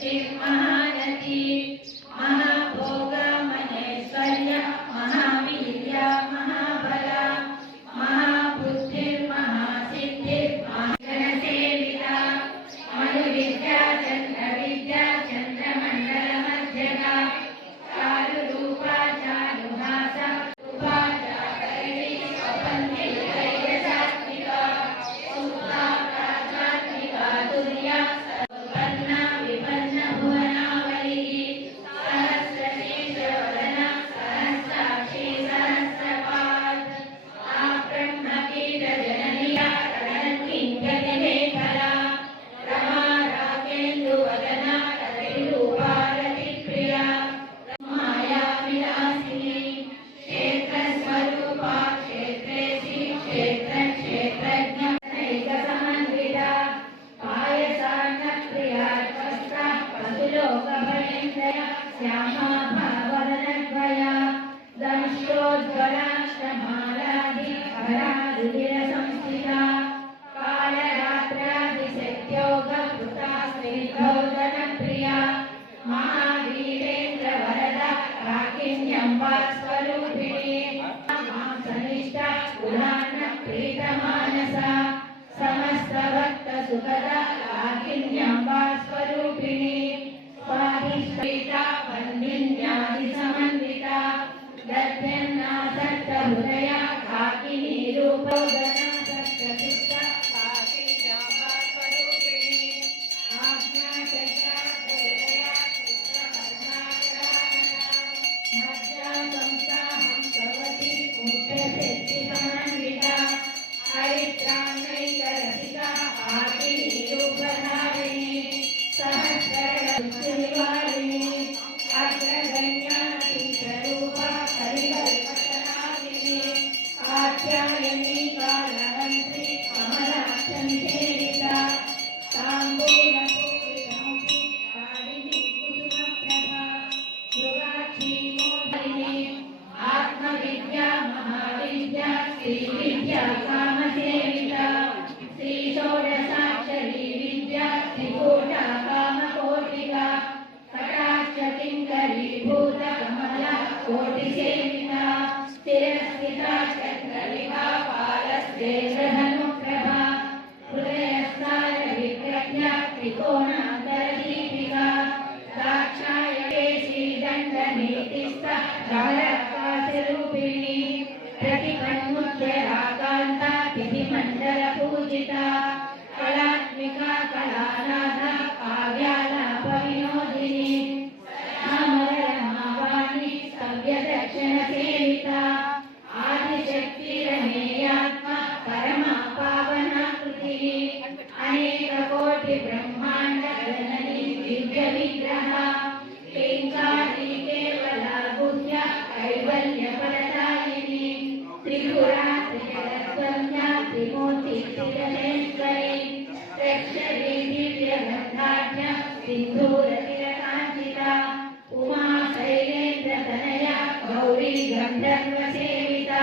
महानती महाभोग महेश्वर्य महावीर्य महाबला महाबुद्धिर्महासिद्धि महाजनसेविता मनुविद्या चन्द्रविद्या चन्द्रमण्डल मध्यगा चारुरूपा चारुहासा रूपा चाकरिणी स्वपन्थी दैवसात्विका सुप्ता प्राचात्मिका तुर्या सर्वपन्ना विपन्न भुवनावली सहस्रशीर्षवदना सहस्राक्षी सहस्रपाद आब्रह्मकीटजननिया रणन्किङ्कटिमेखला रमा राकेन्दुवदना रतिरूपा रतिप्रिया माया विलासिनी क्षेत्रस्वरूपा क्षेत्रेशी क्षेत्रज्ञ नैकसमन्विता पायसान्नप्रिया त्वष्टा पशुलोकभयेन्द्रया श्यामा भावदनद्वया दंष्ट्रोज्ज्वलाष्टमालादि हरा रुधिरसंस्थिता कालरात्रादिशक्त्योगभृता स्निग्धौ जनप्रिया महावीरेन्द्रवरदा काकिन्यम्बा स्वरूपिणी सनिष्ठा पुराणप्रीतमानसा समस्तभक्तसुखदा काकिन्यम्बा स्वरूपिणी स्वाधिष्ठिता वन्दिन्यादिसमन्विता दध्यन्नासक्तहृदया काकिनी रूपौदना सप्तचित्ता काकिन्यम्बा स्वरूपिणी आज्ञाचक्राद्वैतया शुक्लवर्णाग्रहाणा मध्या संस्थाहं भवति मुख्यसिद्धिसमन्विता हरिद्रान्नैकरसिका काकिनी रूपधारिणी सहस्रनिवारिणी अग्रगण्या चित्ररूपा परिकल्पतनादिनी कात्यायनी कालहंत्री कमलाक्षनिषेविता ताम्बूलपूरितमुखी काडिनी कुसुमप्रभा मृगाक्षी मोहिनी आत्मविद्या महाविद्या श्रीविद्या कामसेविता श्रीषोडशाक्षरी विद्या त्रिकूटा कामकोटिका कटाक्षकिङ्करीभूत कमला कोटिसेविता स्थिरस्थिता चक्रविभा पालस्तेन्द्रधनुप्रभा हृदयस्थाय विप्रज्ञा त्रिकोणान्तरदीपिका दाक्षायणी दण्डनीतिस्था धारकाशरूपिणी प्रतिपन्मुख्यराकान्ता तिथिमण्डलपूजिता कलात्मिका कलानाथा काव्यालापविनोदिनी अमररमावाणी सव्यदक्षिणसेविता आदिशक्तिरमेयात्मा परमा पावनाकृतिः अनेककोटिब्रह्माण्डजननी दिव्यविग्रहा केङ्कारी केवला बुद्ध्या कैवल्यफलदायिनी त्रिपुरा त्रिजगत्वन्या त्रिमूर्तिस्थिरमेश्वरी प्रक्षरी दिव्यगन्धाढ्या सिन्धूरतिलकाञ्चिता उमा शैलेन्द्रतनया गौरी गन्धर्वसेविता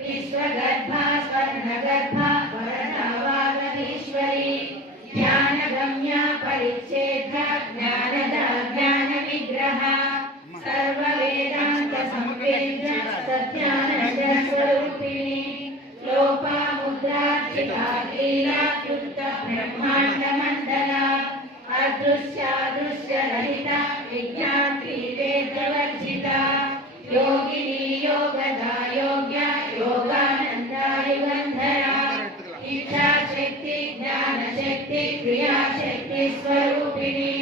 विश्वगर्भा स्वर्णगर्भा वरदा वागधीश्वरी ज्ञानगम्या परिच्छेद्या ज्ञानदा ज्ञानविग्रहा सर्ववेदान्तसंवेद्या सत्यानन्दस्वरूपिणी लोपामुद्रार्चिता लीला ब्रह्माण्डमण्डला अदृश्यादृश्यरहिता विज्ञात्री वेदवर्जिता योगिनी योगदा योग्या योगानन्दा युगन्धरा इच्छाशक्ति ज्ञानशक्ति क्रियाशक्ति स्वरूपिणी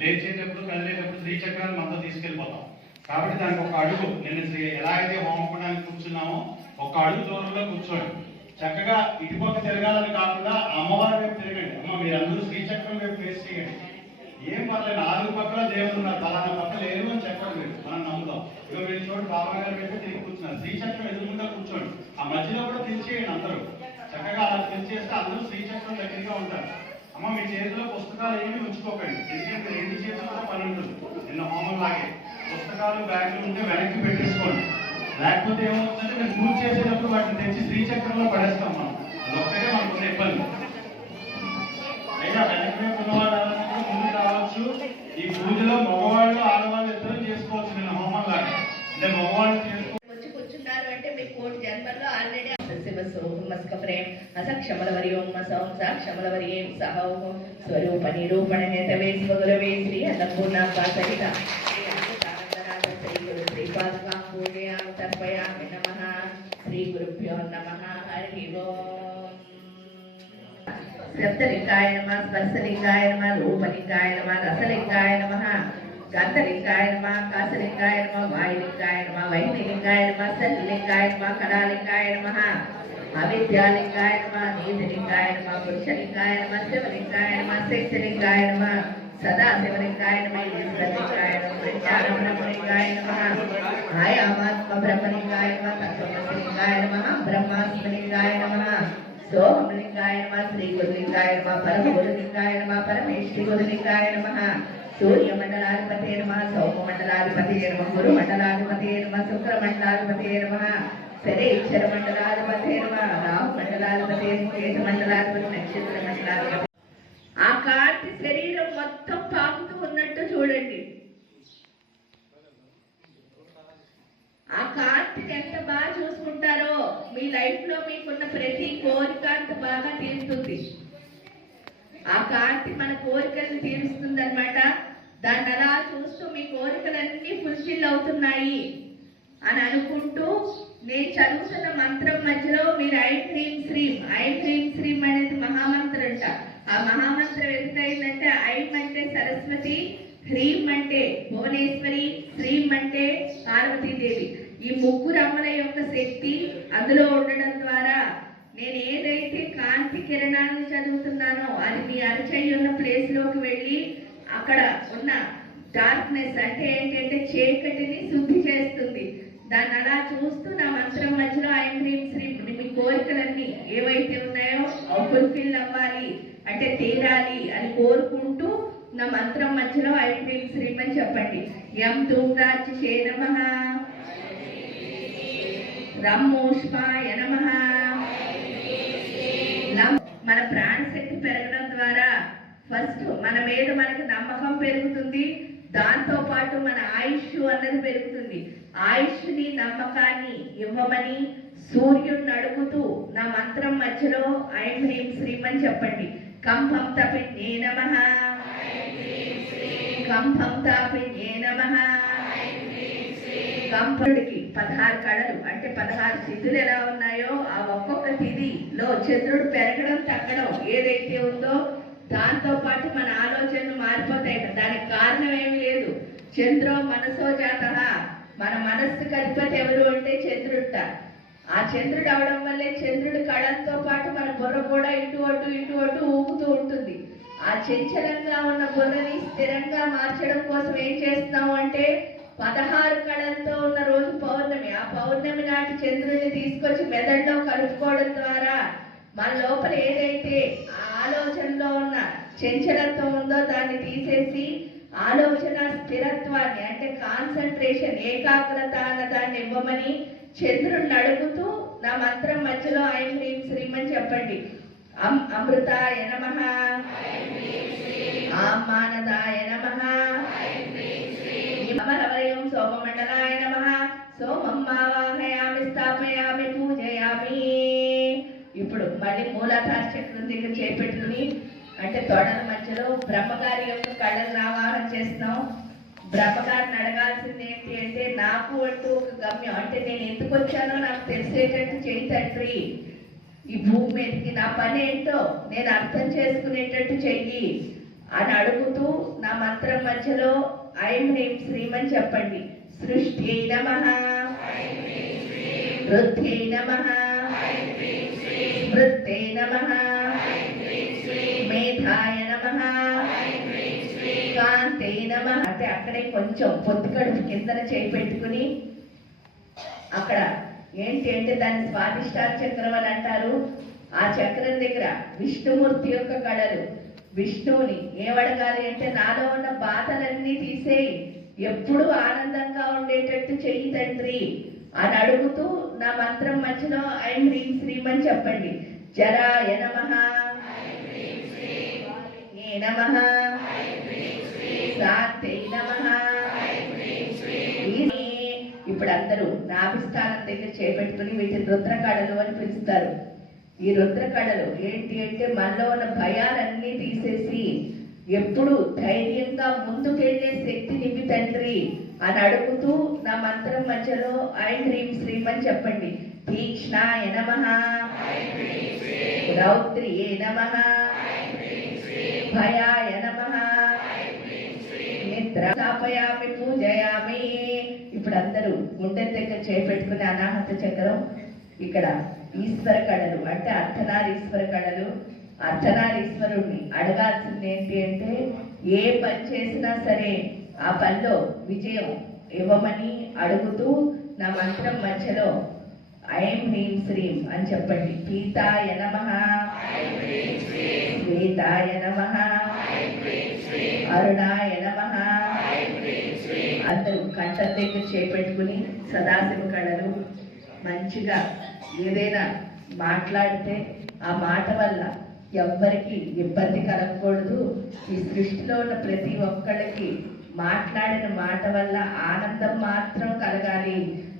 లేచేటప్పుడు కదిలేటప్పుడు శ్రీచక్రాన్ని మనతో తీసుకెళ్ళిపోతాం కాబట్టి దానికి ఒక అడుగు నేను ఎలా అయితే హోమకుడానికి కూర్చున్నామో ఒక అడుగు దూరంలో కూర్చోండి చక్కగా ఇటుపక్క తిరగాలని కాకుండా అమ్మవారి వైపు తిరగండి అమ్మ మీరందరూ శ్రీచక్రం వైపు ఫేస్ చేయండి ఏం పర్లేదు నాలుగు పక్కల దేవుడు ఉన్నారు పలానా పక్క లేదు అని చెప్పండి మీరు మనం నమ్ముతాం ఇక మీరు చూడండి బాబా గారి వైపు తిరిగి కూర్చున్నారు శ్రీచక్రం ఎదురుగా కూర్చోండి ఆ మధ్యలో కూడా తెలిసేయండి అందరూ చక్కగా అలా తెలిసేస్తే అందరూ శ్రీచక్రం దగ్గరగా ఉంటారు అమ్మ మీ చేతిలో పుస్తకాలు ఏమి ఉంచుకోకండి ఎందుకంటే రెండు చేతులు కూడా పని ఉంటుంది నిన్న హోమం లాగే పుస్తకాలు బ్యాగులు ఉంటే వెనక్కి పెట్టేసుకోండి లేకపోతే ఏమవుతుందంటే మేము పూజ చేసేటప్పుడు వాటిని తెచ్చి శ్రీచక్రంలో పడేస్తాం మనం అదొక్కటే మనకు ఇబ్బంది అయినా వెనక్కి ఉన్నవాళ్ళు ముందు రావచ్చు సంసాక్షమలవర్యేం సహౌ స్వరూప నిరూపణ నేతవే స్వగురవే శ్రీ అన్నపూర్ణాంబా సహిత శ్రీపాదకాం పూజయామి తర్పయామి నమః. శ్రీ గురుభ్యో నమః. హరి ఓం. శబ్దలింగాయ నమః, స్పర్శలింగాయ నమః, రూపలింగాయ నమః, రసలింగాయ నమః, గంధలింగాయ నమః, కాశలింగాయ నమః, వాయులింగాయ నమః, వైద్యలింగాయ నమః, సల్లింగాయ నమః, కళాలింగాయ నమః, అవిద్యాలింగాయ నమః, నీతిలింగాయ నమః, పురుషలింగాయ నమః, శివలింగాయ నమః, శక్తిలింగాయ నమః, సదాశివలింగాయ నమః, ఈశ్వరలింగాయ నమః, జ్ఞానబ్రహ్మలింగాయ నమః, ఆయామాత్మ బ్రహ్మలింగాయ నమః, తత్వమసిలింగాయ నమః, బ్రహ్మాస్మలింగాయ నమః, సోమలింగాయ నమః, శ్రీ గురులింగాయ నమః, పరమగురులింగాయ నమః, పరమేశ్వరి గురులింగాయ నమః, సూర్యమండలాధిపతే నమః, సౌమమండలాధిపతే నమః, గురుమండలాధిపతే నమః, శుక్రమండలాధిపతే నమః, శనైశ్వర మండలాధిపతే నమః, రాహుమండలాధిపతే నమః, కేతుమండలాధిపతి, నక్షత్ర మండలాధిపతి. ఆ కాంతి శరీరం మొత్తం పాకుతూ ఉన్నట్టు చూడండి. ఆ కాంతిని ఎంత బాగా చూసుకుంటారో మీ లైఫ్ లో మీకున్న ప్రతి కోరిక అంత బాగా తీరుతుంది. ఆ కాంతి మన కోరికలను తీరుస్తుంది అనమాట. దాన్ని అలా చూస్తూ మీ కోరికలన్నీ ఫుల్ఫిల్ అవుతున్నాయి అని అనుకుంటూ నేను చదువుతున్న మంత్రం మధ్యలో మీరు ఐం హ్రీం శ్రీం, ఐం హ్రీం శ్రీం అనేది మహామంత్రం అంట. ఆ మహామంత్రం ఎంతైందంటే ఐం అంటే సరస్వతి, హ్రీం అంటే భువనేశ్వరి, శ్రీం అంటే పార్వతీదేవి. ఈ ముగ్గురు అమ్మల యొక్క శక్తి అందులో ఉండడం ద్వారా నేను ఏదైతే కాంతి కిరణాన్ని చదువుతున్నానో అది మీ అరచేయి ఉన్న ప్లేస్ లోకి వెళ్ళి అక్కడ ఉన్న డార్క్నెస్ అంటే ఏంటంటే చీకటిని శుద్ధి చేస్తుంది. దాన్ని అలా చూస్తూ నా మంత్రం మధ్యలో ఐం హ్రీం శ్రీం మీ కోరికలన్నీ ఏవైతే ఉన్నాయో ఫుల్ఫిల్ అవ్వాలి అంటే తీరాలి అని కోరుకుంటూ నా మంత్రం మధ్యలో ఐం హ్రీం శ్రీం అని చెప్పండి. యం ధూమ్రాజ్యే నమః, రమ్మూష్పాయ నమః. మన ప్రాణశక్తి పెరగడం ద్వారా ఫస్ట్ మన మీద మనకి నమ్మకం పెరుగుతుంది. దాంతో పాటు మన ఆయుష్ అన్నది పెరుగుతుంది. ఆయుష్ని నమ్మకాన్ని ఇవ్వమని సూర్యుడిని అడుగుతూ నా మంత్రం మధ్యలో ఐం హ్రీం శ్రీం అని చెప్పండి. కంభం తపిన్యే నమః, కంభం తాపిన్యే నమః. కంభుడికి 16 కళలు అంటే 16 తిథులు ఎలా ఉన్నాయో ఆ ఒక్కొక్క తిథిలో చంద్రుడు పెరగడం తగ్గడం ఏదైతే ఉందో దాంతో పాటు మన ఆలోచనలు మారిపోతాయి. దానికి కారణం ఏమి లేదు. చంద్రో మనసో జాతః, మన మనస్సుకి అధిపతి ఎవరు అంటే చంద్రుట. ఆ చంద్రుడు అవడం వల్లే చంద్రుడి కళలతో పాటు మన బుర్ర కూడా ఇటు అటు ఊగుతూ ఉంటుంది. ఆ చంచలంగా ఉన్న బుర్రని స్థిరంగా మార్చడం కోసం ఏం చేస్తున్నాం అంటే 16 కళలతో ఉన్న రోజు పౌర్ణమి. ఆ పౌర్ణమి నాటి చంద్రుడిని తీసుకొచ్చి మెదడులో కలుపుకోవడం ద్వారా మన లోపల ఏదైతే ఆ ఆలోచనలో ఉన్న చంచలత్వం ఉందో దాన్ని తీసేసి ఆలోచన స్థిరత్వాన్ని అంటే కాన్సన్ట్రేషన్, ఏకాగ్రత అన్న దాన్ని ఇవ్వమని చంద్రుడిని అడుగుతూ నా మంత్రం మధ్యలో ఐం హ్రీం శ్రీం అని చెప్పండి. అమృతాయ నమః, ఆమానదాయ నమః, అమరవయం సోమమండలాయ నమః. సోమం ఆవాహయామి, స్థాపయామి, పూజయామి. ఇప్పుడు మళ్ళీ మూలాధార చక్రం దగ్గర చేపెట్టుకుని అంటే తొడల మధ్యలో బ్రహ్మగారి యొక్క కళ్ళను ఆవాహన చేస్తున్నాం. బ్రహ్మగారిని అడగాల్సింది ఏంటి అంటే నాకు అంటూ ఒక గమ్యం అంటే నేను ఎందుకు వచ్చానో నాకు తెలిసేటట్టు చేయి తండ్రి. ఈ భూమి మీదకి నా పని ఏంటో నేను అర్థం చేసుకునేటట్టు చెయ్యి అని అడుగుతూ నా మంత్రం మధ్యలో ఐం హ్రీం శ్రీం అని చెప్పండి. సృష్ట్యై నమః, వృద్ధ్యై నమః, స్మృత్యై నమః, మేధాయ నమః, కాంతే నమః. అంటే అక్కడే కొంచెం పొత్తి కడుపు కిందన చేయి పెట్టుకుని అక్కడ ఏంటి అంటే దాన్ని స్వాదిష్టాన చక్రం అని అంటారు. ఆ చక్రం దగ్గర విష్ణుమూర్తి యొక్క కళలు. విష్ణువుని ఏమడగాలి అంటే నాలో ఉన్న బాధలన్నీ తీసేయి, ఎప్పుడు ఆనందంగా ఉండేటట్టు చెయ్యి తండ్రి అని అడుగుతూ నా మంత్రం మధ్యలో ఐం హ్రీం శ్రీం అని చెప్పండి. జరాయ నమః, నమః, శాంతై నమః. ఇప్పుడు అందరూ నాభిస్థానం దగ్గర చేపెట్టుకుని వీటిని రుద్రకళలు అని పిలుస్తారు. ఈ రుద్ర కళలు ఏంటి అంటే మనలో ఉన్న భయాలన్నీ తీసేసి ఎప్పుడు ధైర్యంగా ముందుకెళ్లే శక్తి నింపి తండ్రి అని అడుగుతూ నా మంత్రం మధ్యలో ఐం హ్రీం శ్రీం అని చెప్పండి. తీక్ష్ణాయ నమః, రౌద్రియే నమః, భయాయ నమః, నిద్ర స్థాపయామి పూజయామి. ఇప్పుడు అందరూ గుండె దగ్గర చేపెట్టుకుని అనాహత చక్రం ఇక్కడ ఈశ్వర కళలు అంటే అర్ధనారీశ్వర కళలు. అర్ధనారీశ్వరుణ్ణి అడగాల్సింది ఏంటి అంటే ఏ పని చేసినా సరే ఆ పనిలో విజయం ఇవ్వమని అడుగుతూ నా మంత్రం మధ్యలో ఐం హ్రీం శ్రీం అని చెప్పండి. పీతాయ నమః, శ్వేతాయ నమః, అరుణాయ నమః. అందరూ కంఠం దగ్గర చేపెట్టుకుని సదాశివ కళలు మంచిగా ఏదైనా మాట్లాడితే ఆ మాట వల్ల ఎవ్వరికి ఇబ్బంది కలగకూడదు. ఈ సృష్టిలో ఉన్న ప్రతి ఒక్కళ్ళకి మాట్లాడిన మాట వల్ల ఆనందం మాత్రం కలగాలి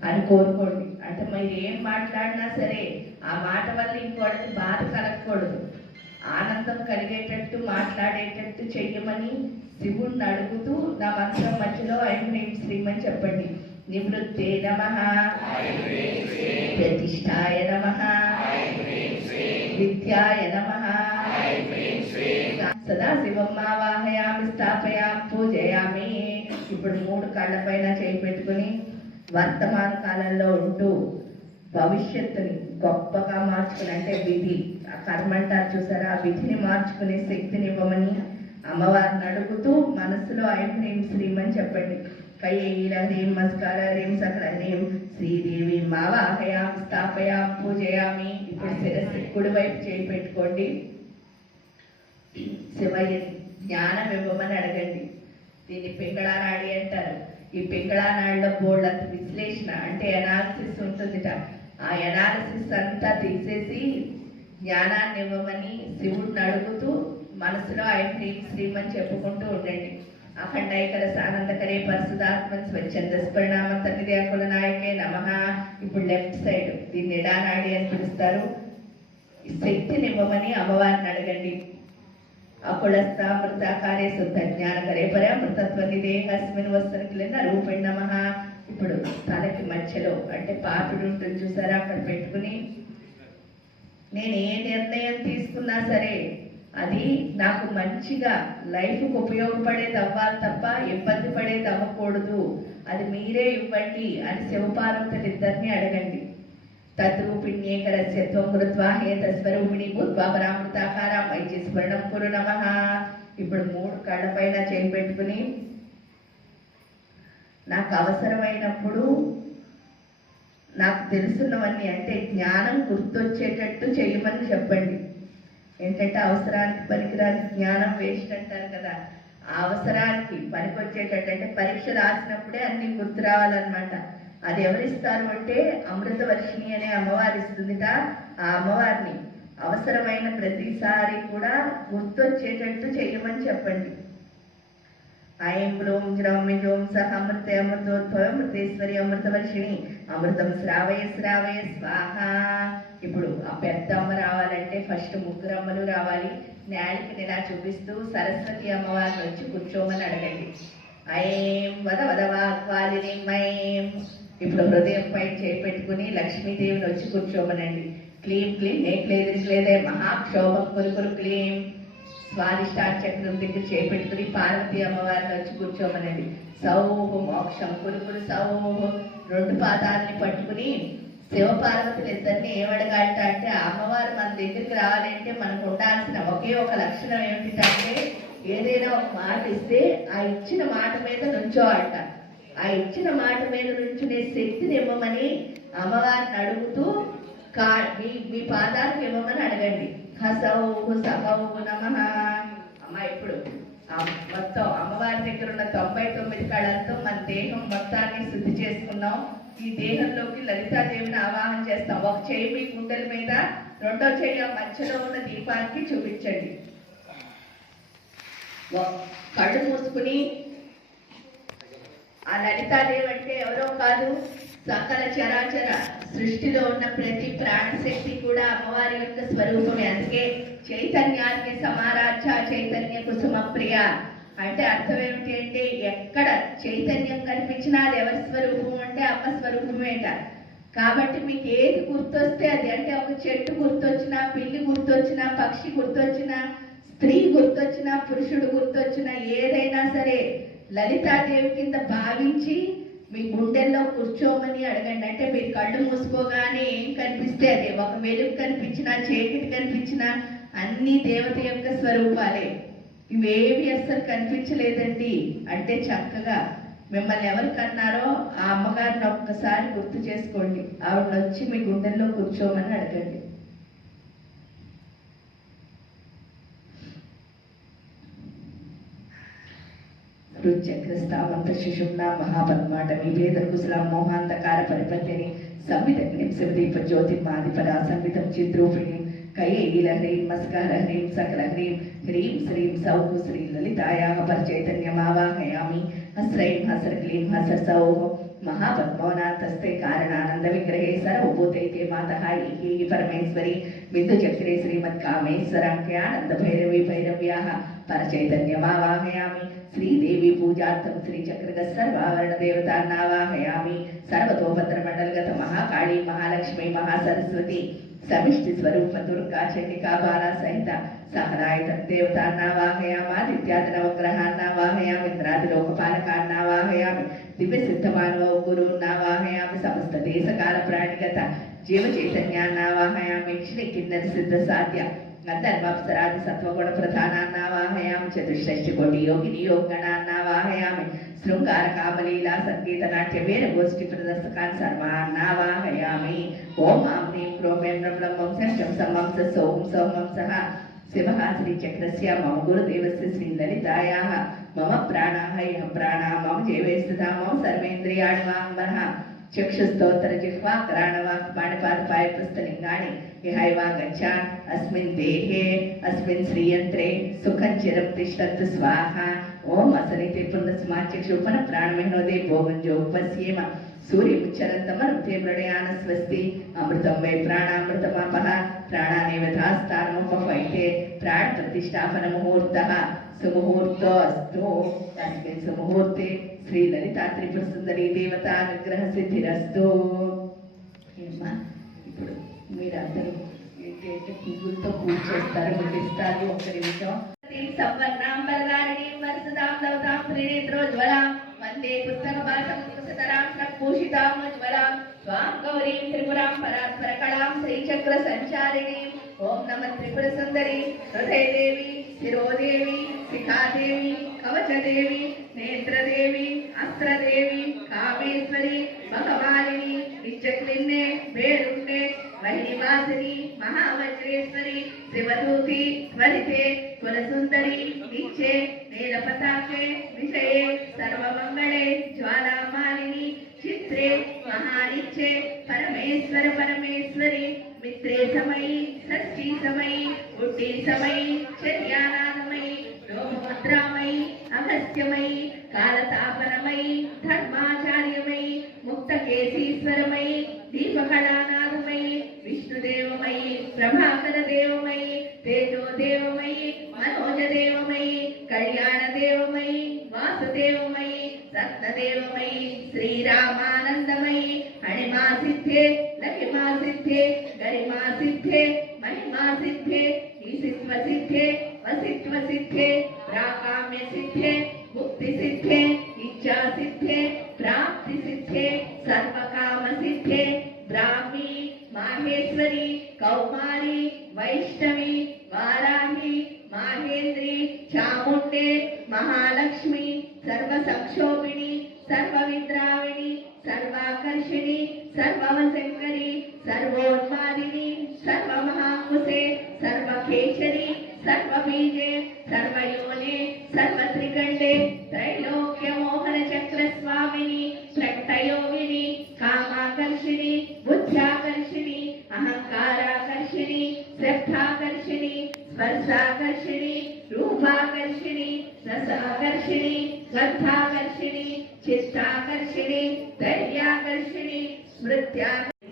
అని కోరుకోండి. అంటే మీరు ఏం మాట్లాడినా సరే ఆ మాట వల్ల ఇంకోటికి బాధ కలగకూడదు, ఆనందం కలిగేటట్టు మాట్లాడేటట్టు చెయ్యమని శివుణ్ణి అడుగుతూ నా మంత్రం మధ్యలో ఐం హ్రీం శ్రీం అని చెప్పండి. నివృత్తే నమః, ప్రతిష్ఠాయ నమః, విద్యాయ నమః, సదాశివం ఆవాహయామి స్థాపయామి పూజయామి. ఇప్పుడు 3 కళ్ళ పైన చేయి పెట్టుకుని వర్తమాన కాలంలో ఉంటూ భవిష్యత్తుని గొప్పగా మార్చుకుని అంటే విధి ఆ కర్మ అంటారు చూసారా, ఆ విధిని మార్చుకునే శక్తిని ఇవ్వమని అమ్మవారిని అడుగుతూ మనసులో ఐం హ్రీం శ్రీం అని చెప్పండి. కైల హ్రీం మస్కార హ్రీం సకల హ్రీం శ్రీదేవి మావాహయామి స్థాపయామి పూజయామి. ఇప్పుడు శిరస్సు కుడి వైపు చేయి పెట్టుకోండి. శివయ్య జ్ఞానం ఇవ్వమని అడగండి. దీన్ని పింగళానాడి అంటారు. ఈ పింగళానాడిలో బోర్డంత విశ్లేషణ అంటే ఎనాలిసిస్ ఉంటుందిట. ఆ ఎనాలిసిస్ అంతా తీసేసి జ్ఞానాన్ని ఇవ్వమని శివుడిని అడుగుతూ మనసులో ఐం హ్రీం శ్రీం అని చెప్పుకుంటూ ఉండండి. అఖండైకర సానందకరే పరిశుధాత్మన్ స్వచ్ఛంద స్పరిణామ తన్నిదేకుల నాయకే నమః. ఇప్పుడు లెఫ్ట్ సైడ్ దీన్ని ఎడానాడి అని పిలుస్తారు. శక్తిని ఇవ్వమని అమ్మవారిని అడగండి. అకులస్థామృతాకారే శుద్ధ జ్ఞానకరే పరామృతత్వనిదేహస్మిన్ వస్తనకిలన్న రూపేణ నమః. ఇప్పుడు తలకి మధ్యలో అంటే పాపిడి ఉంటుంది చూసారా, అక్కడ పెట్టుకుని నేను ఏ నిర్ణయం తీసుకున్నా సరే అది నాకు మంచిగా లైఫ్కి ఉపయోగపడేది అవ్వాలి తప్ప ఇబ్బంది పడేది అవ్వకూడదు, అది మీరే ఇవ్వండి అని శివపార్వతులిద్దరిని అడగండి. తద్రూపిణ్యేకరస్య త్వం కృత్వా హేతస్వరూపిణి భూత్వా పరామృతాకారా వైద్య స్మరణం కురు నమః. ఇప్పుడు 3 కళ్ళ పైన చేయి పెట్టుకుని నాకు అవసరమైనప్పుడు నాకు తెలుసున్నవన్నీ అంటే జ్ఞానం గుర్తొచ్చేటట్టు చేయమని చెప్పండి. ఏంటంటే అవసరానికి పనికిరాని జ్ఞానం వేస్ట్ అంటారు కదా, ఆ అవసరానికి పనికొచ్చేటట్టు అంటే పరీక్ష రాసినప్పుడే అన్ని గుర్తు రావాలన్నమాట. అది ఎవరిస్తారు అంటే అమృత వర్షిణి అనే అమ్మవారి ఇస్తుందిట. ఆ అమ్మవారిని అవసరమైన ప్రతిసారి కూడా గుర్తొచ్చేటట్టు చేయమని చెప్పండి. ఐం బ్లూం జ్రౌం మిజోం సహ అమృతే అమృతోద్భవ అమృతేశ్వరి అమృతవర్షిణి అమృతం శ్రావయ శ్రావయ స్వాహ. ఇప్పుడు ఆ పెద్ద అమ్మ రావాలంటే ఫస్ట్ 3 అమ్మలు రావాలి. నేలకి ఇలా చూపిస్తూ సరస్వతి అమ్మవారిని వచ్చి కూర్చోమని అడగండి. ఐం వద వదవాగ్వాలిని మైం. ఇప్పుడు హృదయం పై చేయి పెట్టుకుని లక్ష్మీదేవిని వచ్చి కూర్చోమనండి. క్లీం క్లీం నేక్లేదే మహాక్షోభం కురుకురు క్లీం. స్వాదిష్టాచక్రం దగ్గర చేపెట్టుకుని పార్వతీ అమ్మవారిని వచ్చి కూర్చోమనండి. సౌహు మోక్షం కురుకురు సౌహు. 2 పాదాలని పట్టుకుని శివపార్వతులు ఇద్దరిని ఏమడగాలట అంటే అమ్మవారు మన దగ్గరికి రావాలంటే మనకు ఉండాల్సిన ఒకే ఒక లక్షణం ఏమిటంటే ఏదైనా ఒక మాట ఇస్తే ఆ ఇచ్చిన మాట మీద నుంచోవాలట. ఆ ఇచ్చిన మాట మీద నుంచునే శక్తిని ఇవ్వమని అమ్మవారిని అడుగుతూ మీ పాదాలకు ఇవ్వమని అడగండి. హసౌహు సహౌహు నమః. అమ్మ ఇప్పుడు మొత్తం అమ్మవారి దగ్గర ఉన్న 99 కళలతో మన దేహం మొత్తాన్ని శుద్ధి చేసుకున్నాం. ఈ దేహంలోకి లలితాదేవిని ఆవాహన చేస్తాం. ఒక చేయి మీ గుండెల మీద, రెండో చేయి మధ్యలో ఉన్న దీపానికి చూపించండి. కళ్ళు మూసుకుని ఆ లలితాదేవి అంటే ఎవరో కాదు, సకల చరాచర సృష్టిలో ఉన్న ప్రతి ప్రాణశక్తి కూడా అమ్మవారి యొక్క స్వరూపమే. అందుకే చైతన్యానికి సమారాధ్య చైతన్య కుసుమ ప్రియ అంటే అర్థం ఏమిటి అంటే ఎక్కడ చైతన్యం కనిపించినా అది ఎవరి స్వరూపం అంటే అమ్మ స్వరూపమేట. కాబట్టి మీకు ఏది గుర్తొస్తే అది, అంటే ఒక చెట్టు గుర్తొచ్చినా, పిల్లి గుర్తొచ్చినా, పక్షి గుర్తొచ్చినా, స్త్రీ గుర్తొచ్చినా, పురుషుడు గుర్తొచ్చినా, ఏదైనా సరే లలితాదేవి కింద భావించి మీ గుండెల్లో కూర్చోమని అడగండి. అంటే మీరు కళ్ళు మూసుకోగానే ఏం కనిపిస్తే అదే, ఒక వెలుగు కనిపించినా, చీకటి కనిపించినా అన్ని దేవత యొక్క స్వరూపాలే. ఇవేవి అస్సలు కనిపించలేదండి అంటే చక్కగా మిమ్మల్ని ఎవరు కన్నారో ఆ అమ్మగారిని ఒక్కసారి గుర్తు చేసుకోండి. ఆవిడ వచ్చి మీ గుండెల్లో కూర్చోమని అడగండి. చక్రస్థావంత శిశుమ్నా మహాపద్మాట విభేద కుశలం మోహాంతకార పరిపత్తిని సంవిధగ్నిం శివదీప జ్యోతిర్మాదిపరా సంవిధం చిద్రూపిణి కయేగిల హ్రీం మస్కార హ్రీం సకల హ్రీం హ్రీం శ్రీం సౌః శ్రీ లలితాయాః పరిచైతన్యమావాహయామి హస్రైం హస్ర క్లీం హస్ర సౌః महापद्मौनाथस्ते कारणानंद विग्रहे सर्वभूतैते मातः एकी परमेश्वरी बिंदु चक्रे श्रीमत्कामेश्वराख्यानंद भैरवी भैरव्याः परचैतन्यमावाहयामि श्रीदेवी पूजार्थं श्रीचक्रग सर्वावरण देवतान्नावाहयामि सर्वतोभद्रमण्डलगत महाकाली महालक्ष्मी महासरस्वती समिष्टि स्वरूप दुर्गा चंडिका बाला सहित सहराय देवतान्नावाहयामादित्यादिनवग्रहान्नावाहयामि इंद्रादिलोकपालकान्नावाहयामि दिव्य सिद्धमानव गुरून्नावाहयामि समस्त देशकाल प्राणिगत जीव चैतन्यान्नावाहयामि क्षिणि किन्नर सिद्ध साध्य गन्धर्वाप्सरादि सत्वगुण प्रधानान्नावाहयामि चतुष्षष्टि कोटि योगिनी योगगणान्नावाहयामि शृंगार कामलीला संगीत नाट्य वीर गोष्ठी प्रदर्शकान् सर्वान्नावाहयामि ओम आं ह्रीं क्रों ऐं ब्रह्म शं समं सौं सौं सः शिवः श्रीचक्रस्य मम गुरुदेवस्य श्रीललितायाः मम प्राणाः यः प्राणः मम जीवे स्थिता मम सर्वेन्द्रियाणि वाङ्मनः चक्षुस्तोत्र जिह्वा कराणवाक् पाणिपादपाय प्रस्थलिङ्गानि इहैव गच्छान् अस्मिन् देहे अस्मिन् श्रीयन्त्रे सुखं चिरं तिष्ठन्तु स्वाहा ओम असनिते पुनस्माचक्षुपन प्राणमेहनोदे भोगञ्जोपस्येम सूर्यमुच्चरन्तमरुते मृडयान स्वस्ति अमृतं वै प्राणामृतमापः प्राणानेव धास्तानमुपवैते प्राण प्रतिष्ठापन मुहूर्तः सुमुहूर्तोऽस्तु तस्मिन् सुमुहूर्ते श्री ललिता त्रिपुर सुंदरी देवता अनुग्रह सिद्धिरस्तु ఇప్పుడు మీరందరూ ఏంటంటే పువ్వులతో పూజ చేస్తారు, ముగిస్తారు. ఒక్క నిమిషం. సంవర్ణాం వరదారిణీం వరసదాం లవతాం త్రినేత్రోజ్వలాం వందే పుస్తకభాసం పుస్తకరాం పూషితాముజ్వలాం స్వాం గౌరీం త్రిపురాం పరాత్పర కళాం శ్రీచక్ర సంచారిణీం ఓం నమః త్రిపుర సుందరి హృదయదేవి శిరోదేవి శిఖాదేవి కవచదేవి నేత్రదేవి అస్త్రదేవి కామేశ్వరి భగవాలిని నిత్యక్లిన్నే వేరుండే మహినివాసిని మహావజ్రేశ్వరి శివదూతి త్వరితే కులసుందరి నిత్యే నీలపతాకే విషయే సర్వమంగళే జ్వాలామాలిని చిత్రే మహానిత్యే పరమేశ్వర పరమేశ్వరి మిత్రే సమయి షష్ఠీ సమయి ఉట్టి సమయి చర్యానాథమయి లోకముద్రామయి అగస్త్యమయి కాలతాపనమయి ధర్మాచార్యమయి ముక్తకేశీశ్వరమయి దీపకళానాథమయి విష్ణుదేవమయి ప్రభాకర దేవమయి తేజోదేవమయి మనోజదేవమయి కళ్యాణదేవమయి వాసుదేవమయి రత్నదేవమయి శ్రీరామానందమయి హణిమా సిద్ధే లహిమా సిద్ధే గరిమా సిద్ధే మహిమా సిద్ధే ఈసిత్వ సిద్ధే వసిత్వ సిద్ధే ప్రాకామ్య సిద్ధే ముక్తి సిద్ధే ఇచ్ఛా సిద్ధే ప్రాప్తి సిద్ధే సర్వకామ సిద్ధే బ్రాహ్మీ మాహేశ్వరి కౌమారి వైష్ణవి వారాహి మాహేంద్రి చాముండే మహాలక్ష్మి సర్వ సంక్షోభిణి సర్వ విద్రావిణి సర్వాకర్షిణి సర్వవశంకరి సర్వోన్మాదిని సర్వమహాకుశే సర్వకేశరి సర్వబీజే సర్వయోనే సర్వత్రికండే త్రైలోక్య మోహన చక్ర స్వామిని ప్రకటయోగిని కామాకర్షిణి బుద్ధ్యాకర్షిణి అహంకారాకర్షిణి శ్రద్ధాకర్షిణి స్పర్శాకర్షిణి రూపాకర్షిణి రసాకర్షిణి గంధాకర్షిణి చిత్తాకర్షిణి ధైర్యాకర్షిణి స్మృత్యాకర్షిణి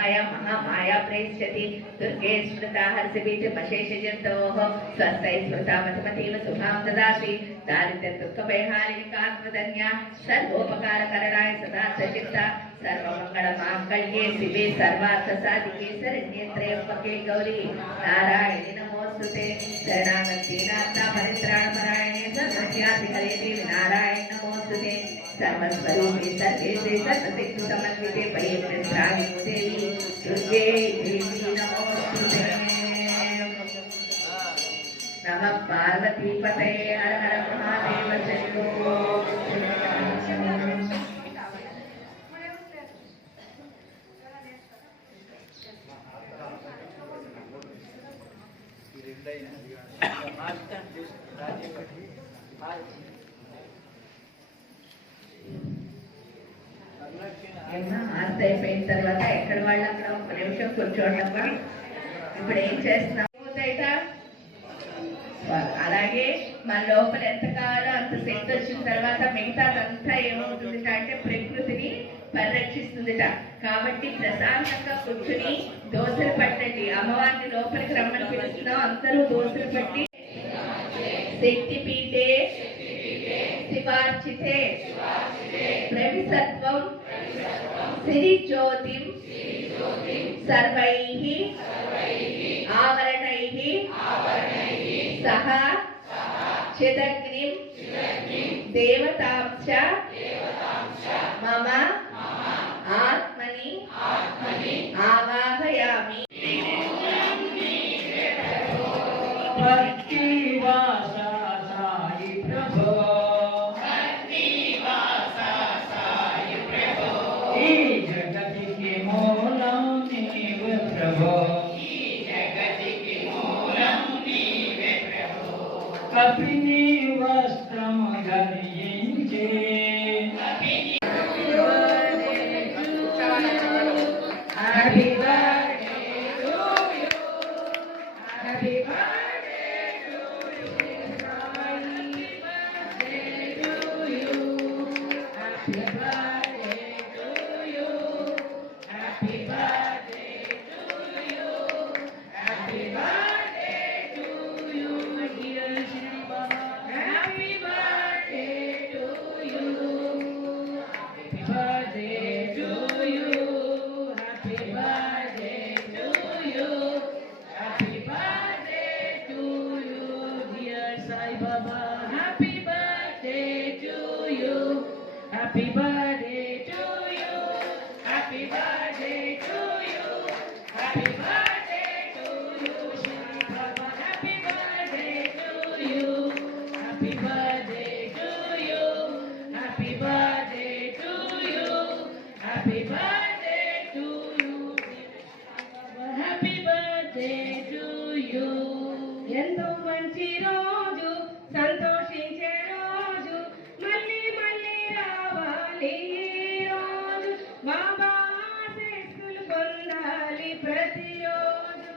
योगमाया महामाया प्रेष्यति दुर्गे स्मृता हर्षबीजमशेषजन्तोः स्वस्थै स्मृता मतिमतीव शुभां ददासि दारिद्र्यदुःखभयहारिणिकात्मधन्या सर्वोपकारकरणाय सदा सचित्ता सर्वमङ्गलमाङ्गल्ये शिवे सर्वार्थसाधिके शरण्ये त्र्यम्बके गौरी नारायणि नमोस्तुते शरणागतिनाथा परित्राणपरायणे सर्वस्याधिकरे देवी नारायण नमोस्तुते सर्वस्वरूपे सर्वेशे सर्वशक्तिसमन्विते परिप्रस्थायिनो देवी दुर्गे देवी नमोस्तुते नमः पार्वतीपतये हर हर महादेव शंभो ఆస్తి అయిపోయిన తర్వాత ఎక్కడ వాళ్ళు అక్కడ ఒక నిమిషం కూర్చోండమ్మా. ఇప్పుడు ఏం చేస్తున్నాం అలాగే మన లోపల ఎంత కావాలో అంత శక్తి వచ్చిన తర్వాత మిగతాదంతా ఏమవుతుంది అంటే ప్రకృతిని పరిరక్షిస్తుందిట. కాబట్టి ప్రశాంతంగా కూర్చుని దోశలు పట్టండి. అమ్మవారిని లోపలికి రమ్మని పిలుస్తున్నాం, అందరూ దోశలు పట్టి శక్తి పీఠే శివార్చితే ప్రవిసత్వం సిరి జ్యోతిం సర్వైః ఆవరణైః సహ చిదగ్నిం దేవతాంశ మమ ఆత్మని ఆవాహయామి. కపిని వస్త్రము ధరించే Happy birthday to you. Happy birthday to you. Happy birthday to you. Happy birthday to you. Happy birthday to you. Happy birthday to you, dear Shri Baba. Happy birthday to you. Happy birthday to you. Happy birthday to you. Happy birthday to you, dear Sai Baba. Happy birthday to you. Happy birthday to you. Happy birthday to you. Happy birthday to you, Shri Baba. Happy birthday to you. Happy birthday to you. Happy birthday to you. Happy birthday to you. Happy birthday to you. ఎంతో మంచి రోజు, సంతోషించే రోజు, మళ్ళీ మళ్ళీ రావాలి ఈ రోజు. బాబా ఆశీస్సులు పొందాలి ప్రతిరోజు.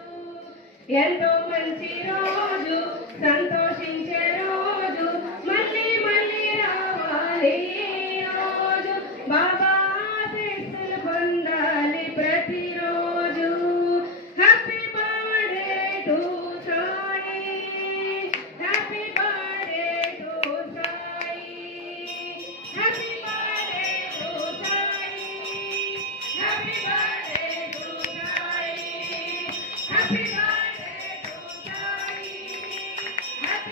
ఎంతో మంచి రోజు, సంతోషించే రోజు, మళ్ళీ మళ్ళీ రావాలి ఈ రోజు. బాబా ఆశీస్సులు పొందాలి ప్రతిరోజు. Happy birthday to Sai. Happy birthday to Sai. Happy birthday to Sai. Happy birthday to Sai. Happy birthday to Sai. Happy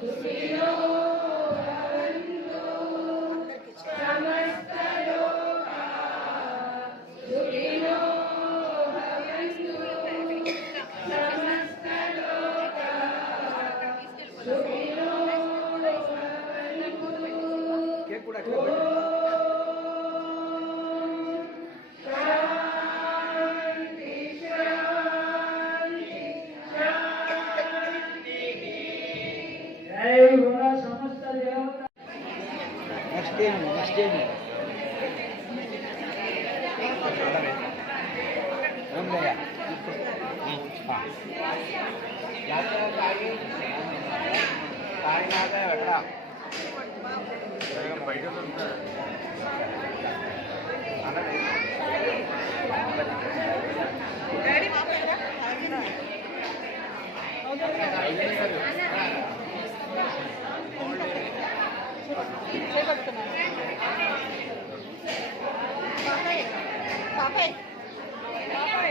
సుఖినో భవంతు సమస్తలోకా సుఖినో భవంతు సమస్తలోకా సుఖినో భవంతు. శాంతి శాంతి శాంతి. జై బోలో సమస్త దేవత.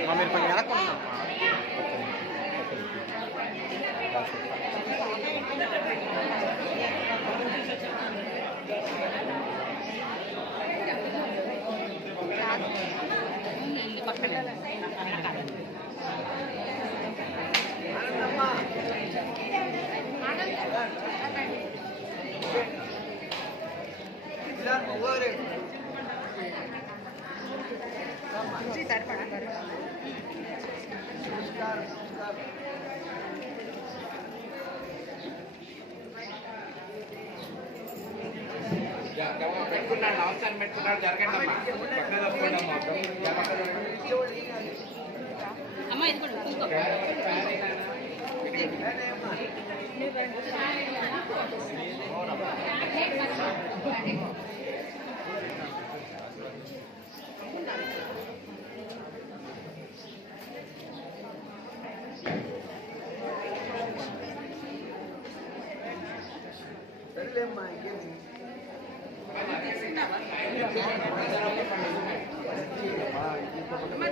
మీరు కొంచెం వెనక్కున్నాం. పెట్టుకున్నాడు, నమస్కారం పెట్టుకున్నాడు. జరగండి అమ్మా, పక్కన తప్పుకోండి అమ్మా.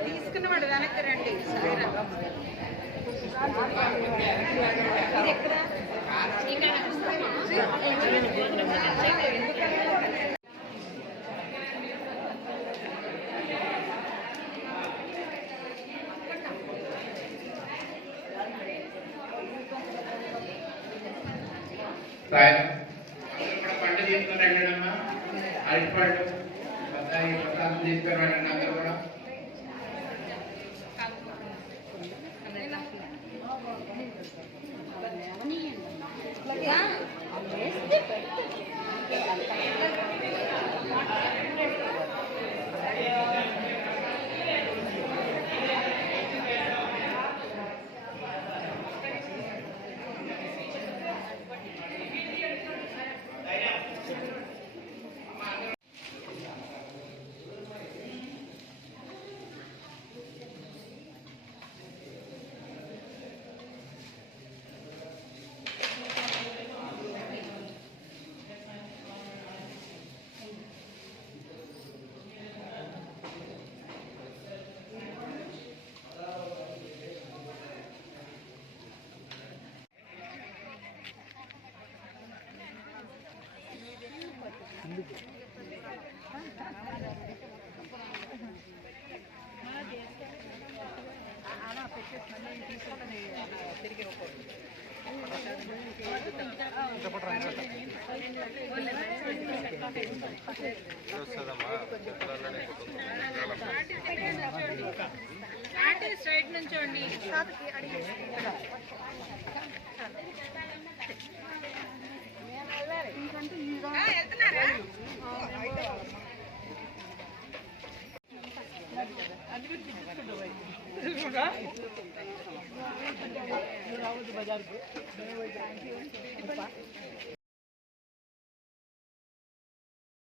తీసుకున్నవాడు వెనక్కి రండి. పండు తీసుకుని వెళ్ళండి అమ్మా. అరటిపండు ప్రసాదం తీసుకుని వెళ్ళండి అందరూ కూడా. స్ట్రైట్ నుంచోండి. వెళ్తున్నారా?